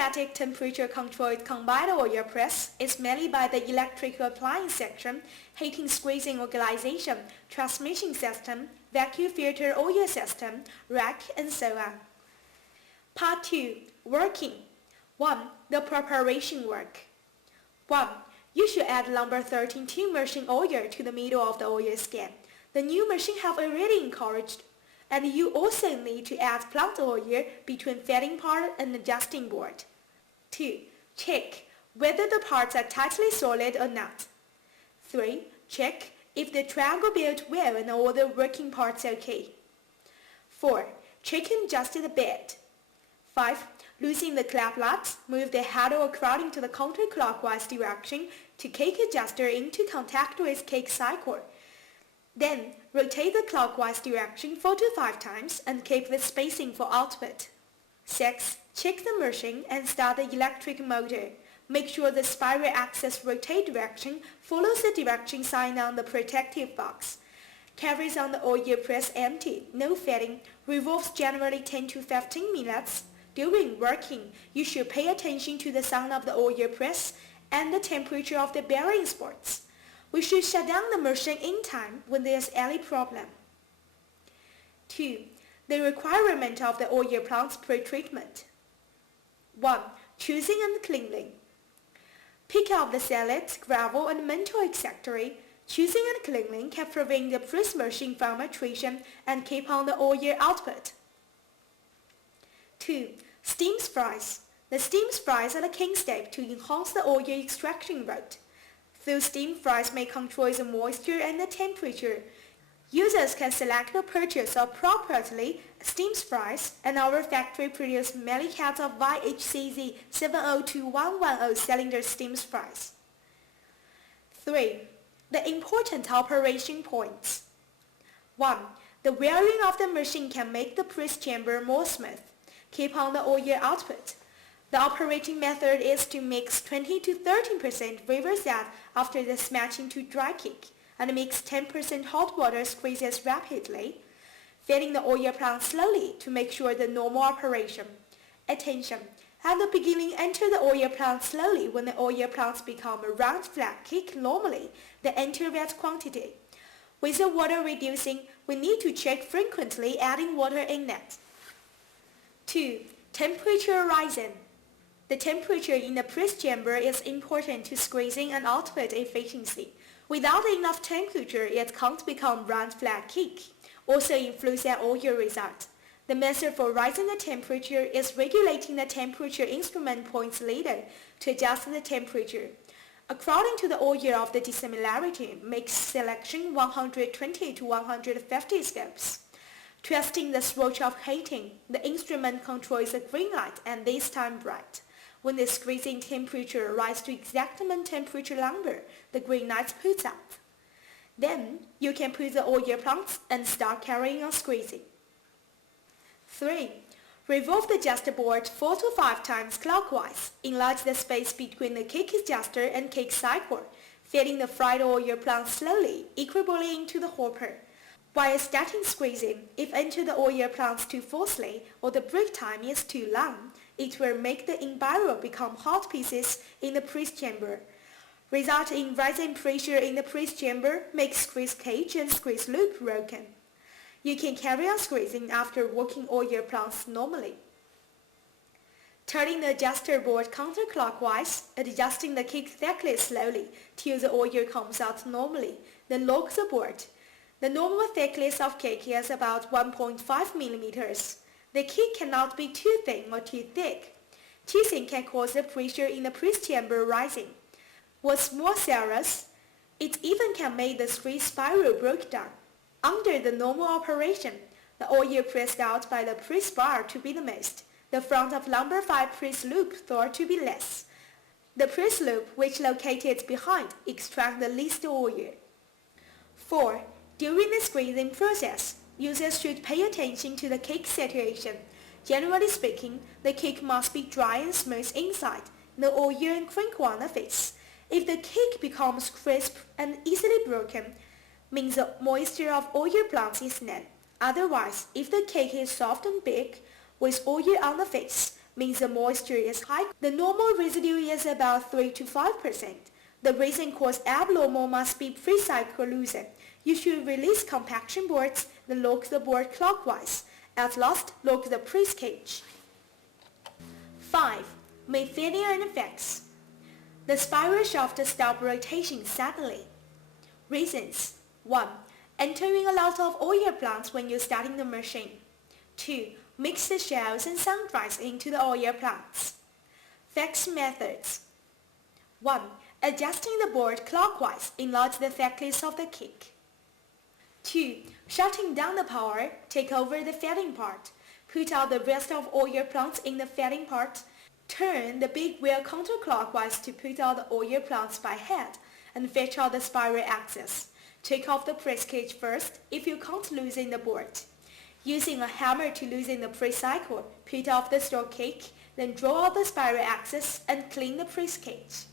Static temperature controlled combined oil press is mainly by the electrical appliance section, heating squeezing organization, transmission system, vacuum filter oil system, rack, and so on. Part 2. Working. 1. The preparation work. 1. You should add number 13 tube machine oil to the middle of the oil skin. The new machine have already encouraged, and you also need to add plant oil between fitting part and adjusting board. 2. Check whether the parts are tightly solid or not. 3. Check if the triangle built well and all the working parts okay. 4. Check and adjust the bed. 5. Loosen the clap nuts, move the handle according to the counterclockwise direction to cake adjuster into contact with cake cycle. Then, rotate the clockwise direction 4 to 5 times and keep the spacing for output. 6. Check the machine and start the electric motor. Make sure the spiral axis rotate direction follows the direction sign on the protective box. Carries on the oil press empty, no fitting, revolves generally 10 to 15 minutes. During working, you should pay attention to the sound of the oil press and the temperature of the bearing spots. We should shut down the machine in time when there is any problem. 2. The requirement of the oil plant's pre-treatment. 1. Choosing and cleaning. Pick out the salads, gravel, and mental etc. Choosing and cleaning can prevent the press machine from attrition and keep on the oil output. 2. Steam sprays. The steam sprays are the key step to enhance the oil extraction rate. Those steam sprays may control the moisture and the temperature. Users can select or purchase appropriately steam sprays, and our factory produces many kinds of YHCZ 702110 cylinder steam sprays. 3. The important operation points. 1. The wearing of the machine can make the press chamber more smooth. Keep on the oil output. The operating method is to mix 20 to 13% reverse add after the smash into dry cake, and mix 10% hot water squeezes rapidly. Filling the oil plant slowly to make sure the normal operation. Attention! At the beginning, enter the oil plant slowly. When the oil plants become a round flat cake normally, they enter that quantity. With the water reducing, we need to check frequently adding water in it. 2. Temperature rising. The temperature in the press chamber is important to squeezing and output efficiency. Without enough temperature, it can't become round flat cake. Also influence the oil result. The method for rising the temperature is regulating the temperature instrument points later to adjust the temperature. According to the oil of the Deceleration, make selection 120 to 150 scopes. Twisting the switch of heating, the instrument controls the green light and this time bright. When the squeezing temperature rises to exactement temperature number, the green light puts out. Then, you can put the oil plants and start carrying on squeezing. 3. Revolve the adjuster board 4 to 5 times clockwise. Enlarge the space between the cake adjuster and cake cycle, feeding the fried oil plants slowly, equably into the hopper. While starting squeezing, if enter the oil plants too forcefully or the break time is too long, it will make the embargo become hot pieces in the press chamber. Result in rising pressure in the press chamber, make squeeze cage and squeeze loop broken. You can carry on squeezing after working oil plants normally. Turning the adjuster board counterclockwise, adjusting the cake thickness slowly till the oil comes out normally, then lock the board. The normal thickness of cake is about 1.5 millimeters. The cake cannot be too thin or too thick. Too thin can cause the pressure in the press chamber rising. What's more serious, it even can make the squeeze spiral break down. Under the normal operation, the oil pressed out by the press bar to be the most, the front of number 5 press loop thought to be less. The press loop, which located behind, extracts the least oil. 4. During the squeezing process, users should pay attention to the cake situation. Generally speaking, the cake must be dry and smooth inside, no oil and crinkle on the face. If the cake becomes crisp and easily broken, means the moisture of oil plants is none. Otherwise, if the cake is soft and big, with oil on the face, means the moisture is high. The normal residue is about 3 to 5%. The reason cause abnormal must be pre-cycle loosen. You should release compaction boards, then lock the board clockwise. At last, lock the press cage. 5. May failure and effects. The spiral shaft stops rotating suddenly. Reasons. 1. Entering a lot of oil plants when you're starting the machine. 2. Mix the shells and sun dries into the oil plants. Fix methods. 1. Adjusting the board clockwise enlarge the thickness of the kick. 2. Shutting down the power, take over the feeding part. Put out the rest of oil plants in the feeding part. Turn the big wheel counterclockwise to put out the oil plants by hand and fetch out the spiral axis. Take off the press cage first if you can't loosen the board. Using a hammer to loosen the press cycle, put off the store cake, then draw out the spiral axis and clean the press cage.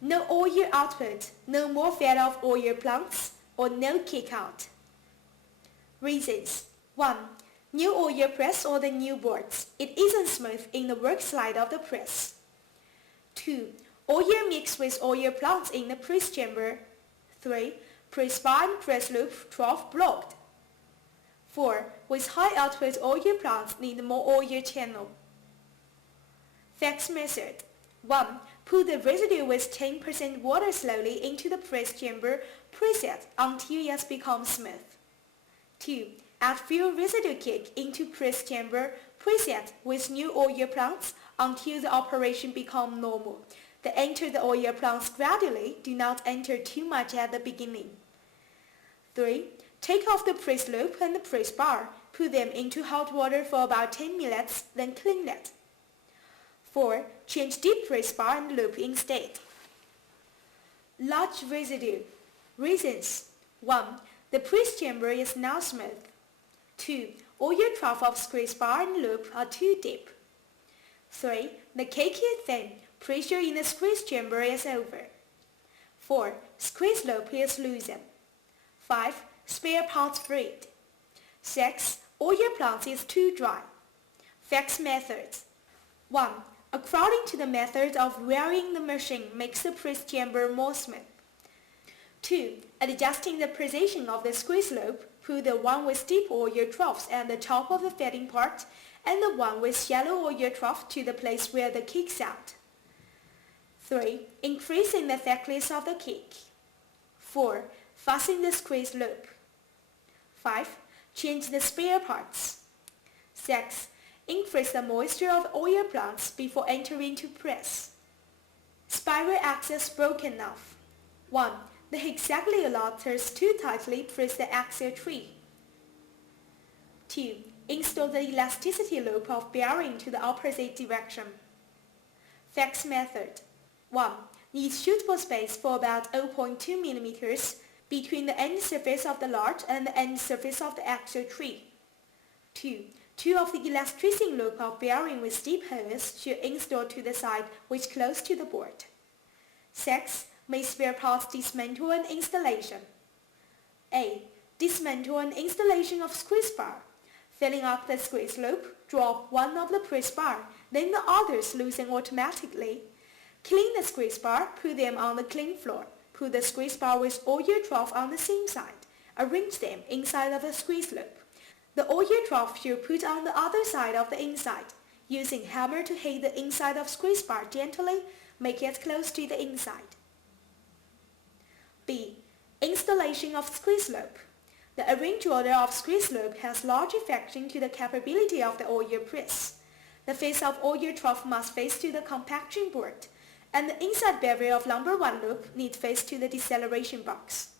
No oil output, no more fed off oil plants, or no kick out. Reasons. 1. New oil press or the new boards. It isn't smooth in the work side of the press. 2. Oil mixed with oil plants in the press chamber. 3. Press bar and press loop trough blocked. 4. With high output oil plants need more oil channel. Fix method. 1. Put the residue with 10% water slowly into the press chamber preset until it becomes smooth. 2. Add fuel residue kick into press chamber preset with new oil plants until the operation becomes normal. Then enter the oil plants gradually, do not enter too much at the beginning. 3. Take off the press loop and the press bar, put them into hot water for about 10 minutes, then clean it. 4. Change deep press bar and loop instead. Large residue. Reasons. 1. The press chamber is now smooth. 2. Oil trough of squeeze bar and loop are too deep. 3. The cake is thin. Pressure in the squeeze chamber is over. 4. Squeeze loop is loosened. 5. Spare parts freed. 6. Oil plant is too dry. Fix methods. 1. According to the method of wearing the machine makes the press chamber more smooth. 2. Adjusting the position of the squeeze loop, put the one with deep oil troughs at the top of the feeding part and the one with shallow oil trough to the place where the kicks out. 3. Increasing the thickness of the kick. 4. Fasten the squeeze loop. 5. Change the spare parts. 6. Increase the moisture of oil plants before entering to press. Spiral axis broken off. 1. The hexagonal alloters too tightly press the axial tree. 2. Install the elasticity loop of bearing to the opposite direction. Fix method. 1. Need suitable space for about 0.2 mm between the end surface of the large and the end surface of the axial tree. 2. Two of the elasticity loop of bearing with deep holes should install to the side which close to the board. 6. Make spare parts dismantle and installation. A. Dismantle and installation of squeeze bar. Filling up the squeeze loop, drop one of the press bar, then the others loosen automatically. Clean the squeeze bar, put them on the clean floor. Put the squeeze bar with oil trough on the same side. Arrange them inside of the squeeze loop. The oil trough should put on the other side of the inside. Using hammer to hit the inside of squeeze bar gently, make it close to the inside. B. Installation of squeeze loop. The arranged order of squeeze loop has large effect into the capability of the oil press. The face of oil trough must face to the compaction board, and the inside bevel of number 1 loop needs face to the deceleration box.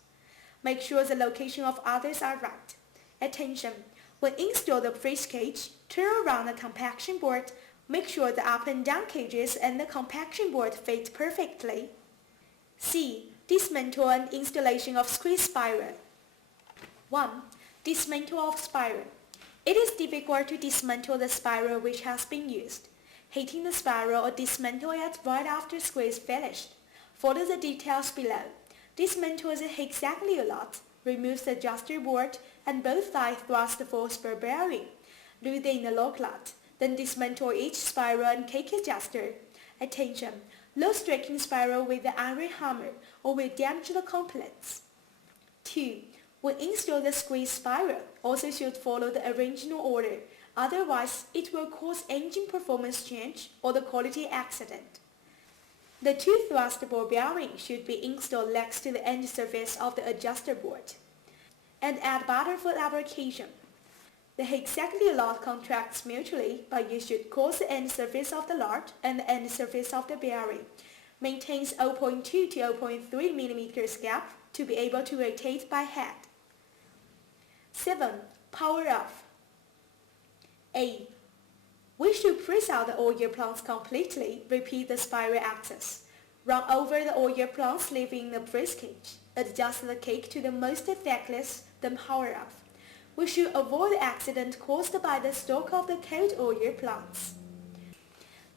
Make sure the location of others are right. Attention! When install the press cage, turn around the compaction board. Make sure the up and down cages and the compaction board fit perfectly. C. Dismantle and installation of squeeze spiral. 1. Dismantle of spiral. It is difficult to dismantle the spiral which has been used. Heating the spiral or dismantle it right after squeeze finished. Follow the details below. Dismantle the hexagonal lot. Remove the adjuster board and both sides thrust the full spur bearing. Loosen the lock nut. Then dismantle each spiral and cake adjuster. Attention! No striking spiral with the iron hammer or will damage the components. 2. When install the squeeze spiral, also should follow the original order. Otherwise, it will cause engine performance change or the quality accident. The two thrust ball bearings should be installed next to the end surface of the adjuster board. And add butter for lubrication. The hexagonal lot contracts mutually, but you should close the end surface of the lot and the end surface of the bearing. Maintains 0.2 to 0.3 mm gap to be able to rotate by hand. 7. Power off. A. We should press out the oil plants completely. Repeat the spiral access. Run over the oil plants leaving the press cage. Adjust the cake to the most thickness, then power off. We should avoid the accident caused by the stalk of the cold oil plants.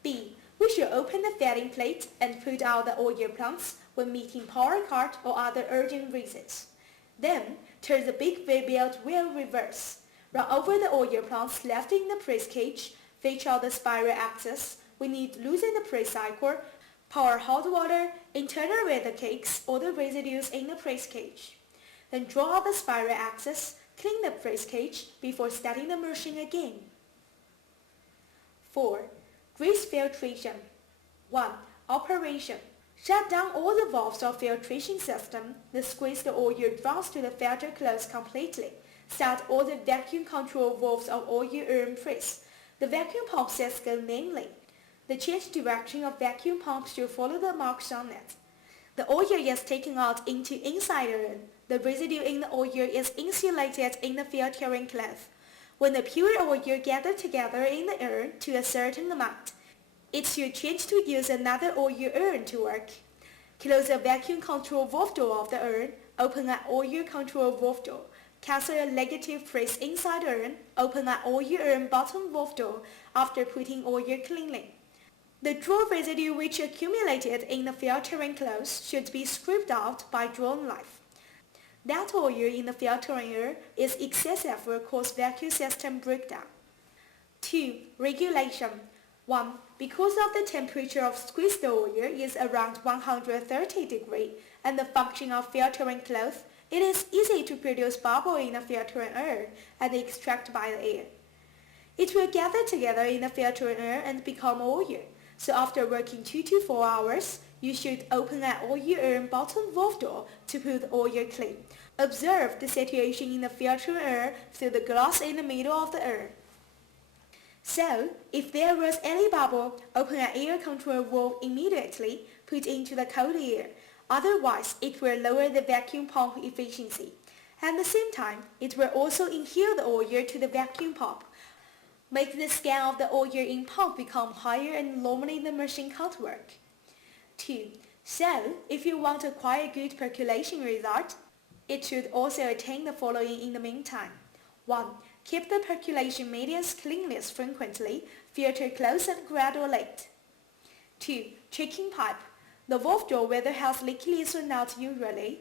B. We should open the fetting plate and put out the oil plants when meeting power cut or other urgent reasons. Then, turn the big V-belt wheel reverse. Run over the oil plants left in the press cage. Fetch out the spiral axis. We need to loosen the press cycle. Pour hot water, incinerate the cakes or the residues in the press cage. Then draw out the spiral axis. Clean the press cage before starting the machine again. 4. Grease filtration. 1. Operation. Shut down all the valves of filtration system. Then squeeze the oil drops to the filter close completely. Start all the vacuum control valves of oil urn press. The vacuum pump sets go namely. The change direction of vacuum pump should follow the marks on it. The oil is taken out into inside urn. The residue in the oil is insulated in the filtering cloth. When the pure oil gathered together in the urn to a certain amount, it should change to use another oil urn to work. Close the vacuum control valve door of the urn. Open an oil control valve door. Cancel a negative press inside urn. Open an oil urn bottom valve door after putting oil cleaning. The draw residue which accumulated in the filtering cloth should be scraped out by drawn knife. That oil in the filtering air is excessive will cause vacuum system breakdown. 2. Regulation. 1. Because of the temperature of squeezed oil is around 130 degrees and the function of filtering cloth, it is easy to produce bubble in the filtering air and extract by the air. It will gather together in the filtering air and become oil. So after working 2 to 4 hours, you should open an oil urn bottom valve door to put oil clean. Observe the situation in the filtering air through the glass in the middle of the urn. So, if there was any bubble, open an air control valve immediately, put into the cold air. Otherwise, it will lower the vacuum pump efficiency. At the same time, it will also inhale the oil to the vacuum pump. Make the scan of the oil in pump become higher and normally the machine can't work. 2. So, if you want to acquire good percolation result, it should also attain the following in the meantime. 1. Keep the percolation media's cleanness frequently, filter close and graduate. 2. Checking pipe. The valve door whether has leakages or not usually.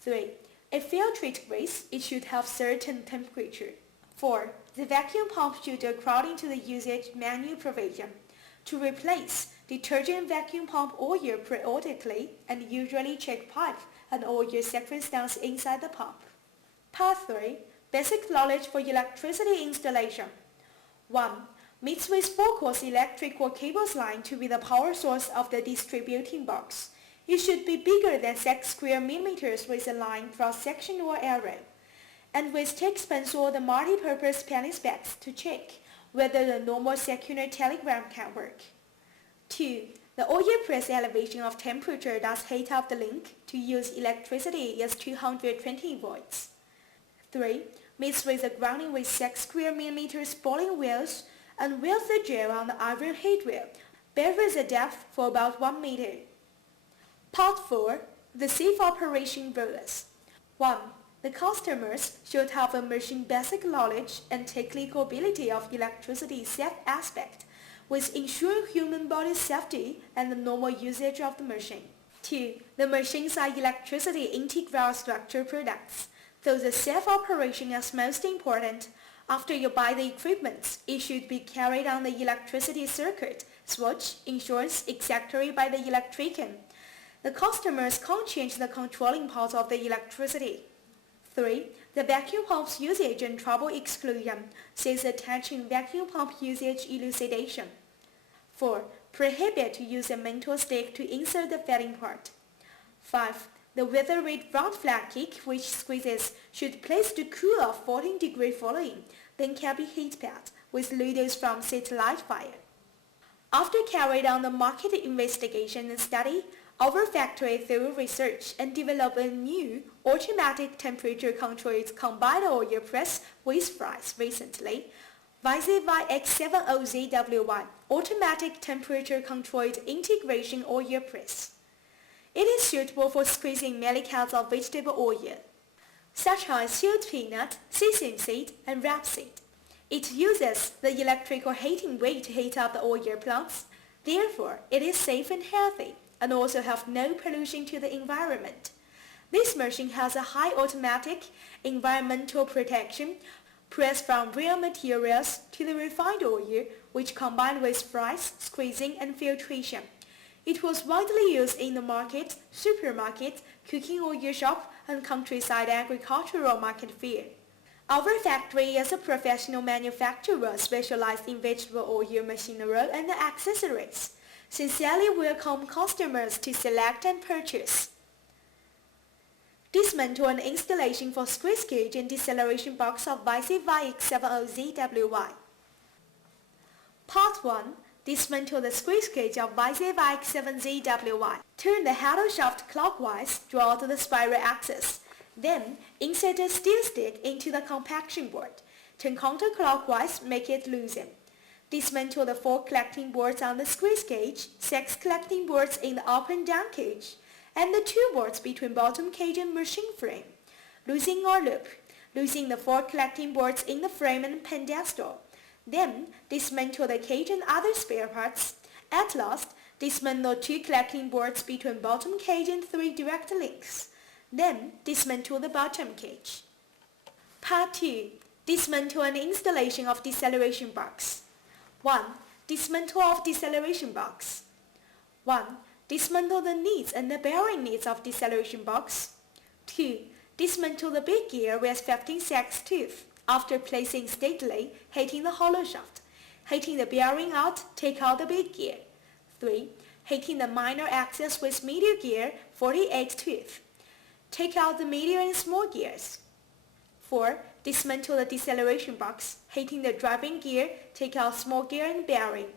3. If filtrate grease, it should have certain temperature. 4. The vacuum pump should according to the usage manual provision. To replace, detergent vacuum pump oil periodically and usually check pipe and oil circumstance inside the pump. Part 3. Basic knowledge for electricity installation. 1. Mix with 4-course electrical cables line to be the power source of the distributing box. It should be bigger than 6 square millimeters with a line cross-sectional area. And with text pencil the multi-purpose penny specs to check whether the normal circular telegram can work. 2. The oil press elevation of temperature does heat up the link to use electricity is 220 volts. 3. Mix with the grounding with 6 square millimeters boiling wheels and weld the gel on the iron heat wheel. Bevel the depth for about 1 meter. Part 4. The safe operation rules. 1. The customers should have a machine basic knowledge and technical ability of electricity safe aspect, with ensuring human body safety and the normal usage of the machine. 2. The machines are electricity integral structure products, so the safe operation is most important. After you buy the equipment, it should be carried on the electricity circuit, switch, insurance, etc. by the electrician. The customers can't change the controlling part of the electricity. 3. The vacuum pump's usage and trouble exclusion, says attaching vacuum pump usage elucidation. 4. Prohibit to use a mental stick to insert the fitting part. 5. The weather read round flat kick which squeezes should place to cool off 14-degree following, then carry heat pad with noodles from satellite fire. After carried on the market investigation and study, our factory through research and developed a new automatic temperature controlled combined oil press with fries recently. YZY-X70ZWY automatic temperature controlled integration oil press. It is suitable for squeezing molecules of vegetable oil, such as shelled peanut, sesame seed, and rapeseed. It uses the electrical heating way to heat up the oil plants. Therefore, it is safe and healthy, and also have no pollution to the environment. This machine has a high automatic environmental protection, pressed from real materials to the refined oil, which combined with fries, squeezing, and filtration. It was widely used in the market, supermarket, cooking oil shop, and countryside agricultural market fair. Our factory is a professional manufacturer specialized in vegetable oil machinery and accessories. Sincerely welcome customers to select and purchase. Dismantle and installation for squeeze gauge and deceleration box of YZY-X70ZWY. Part 1. Dismantle the squeeze gauge of YZY-X7ZWY. Turn the handle shaft clockwise, draw to the spiral axis. Then, insert a steel stick into the compaction board. Turn counterclockwise, make it loosen. Dismantle the 4 collecting boards on the squeeze gauge, 6 collecting boards in the up and down cage, and the 2 boards between bottom cage and machine frame. Loosen or loop. Loosen the 4 collecting boards in the frame and pedestal. Then, dismantle the cage and other spare parts. At last, dismantle 2 collecting boards between bottom cage and 3 direct links. Then, dismantle the bottom cage. Part 2. Dismantle and installation of deceleration box. 1. Dismantle of deceleration box. 1. Dismantle the needs and the bearing needs of deceleration box. 2. Dismantle the big gear with 15-6 tooth. After placing steadily, heating the hollow shaft. Heating the bearing out, take out the big gear. 3. Heating the minor axis with medial gear, 48 tooth. Take out the medial and small gears. 4. Dismantle the deceleration box. Heating the driving gear, take out small gear and bearing.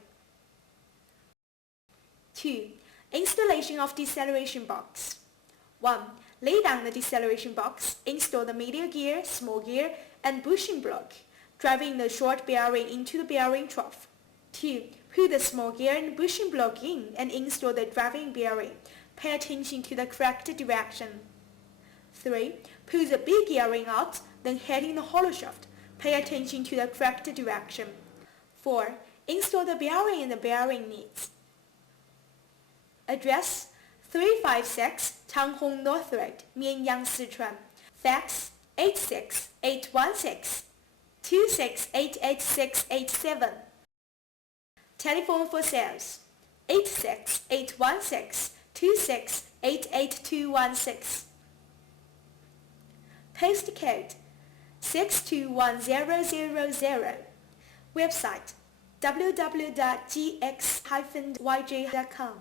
2. Installation of deceleration box. 1. Lay down the deceleration box. Install the medial gear, small gear, and bushing block, driving the short bearing into the bearing trough. 2. Put the small gear and bushing block in and install the driving bearing. Pay attention to the correct direction. 3. Pull the big gearing out, then heading the hollow shaft. Pay attention to the correct direction. 4. Install the bearing and the bearing needs. Address 356 Changhong North Road, Mianyang, Sichuan. Fax 86816 2688687. Telephone for sales 86816 2688216. Postcode 621000. Website www.gx-yj.com.